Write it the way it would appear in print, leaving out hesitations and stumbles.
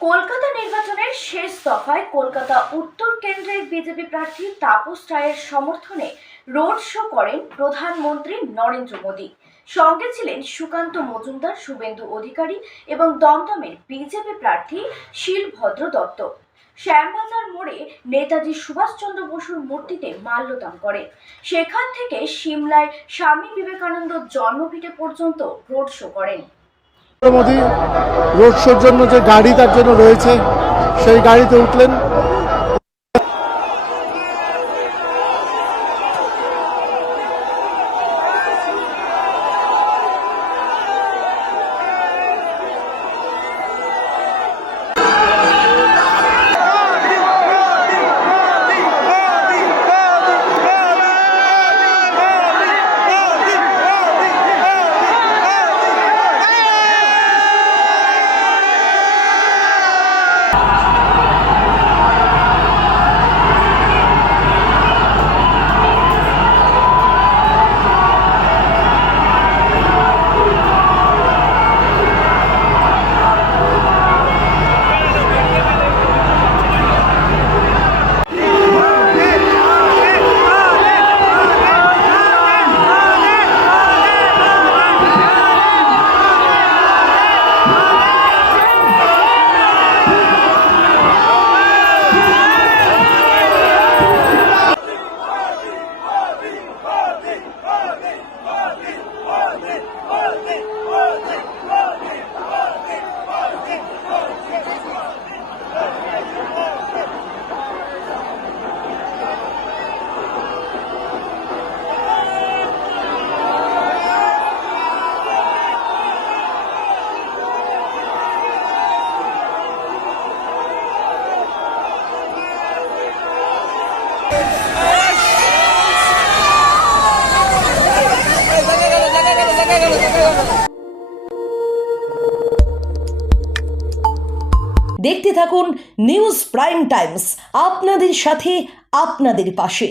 কলকাতা নির্বাচনের শেষ দফায় কলকাতা উত্তর কেন্দ্রের বিজেপি প্রার্থী তাপস রায়ের সমর্থনে রোড শো করেন প্রধানমন্ত্রী নরেন্দ্র মোদী। সঙ্গে ছিলেন সুকান্ত মজুমদার, শুভেন্দু অধিকারী এবং দমদমের বিজেপি প্রার্থী শিলভদ্র দত্ত। শ্যামবাজার মোড়ে নেতাজি সুভাষচন্দ্র বসুর মূর্তিতে মাল্যদান করেন। সেখান থেকে সিমলায় স্বামী বিবেকানন্দ জন্মভিটে পর্যন্ত রোড শো করেন। মোদী রোড শোর জন্য যে গাড়ি তার জন্য রয়েছে সেই গাড়িতে উঠলেন। দেখতে থাকুন নিউজ প্রাইম টাইমস, আপনাদের সাথে, আপনাদের পাশে।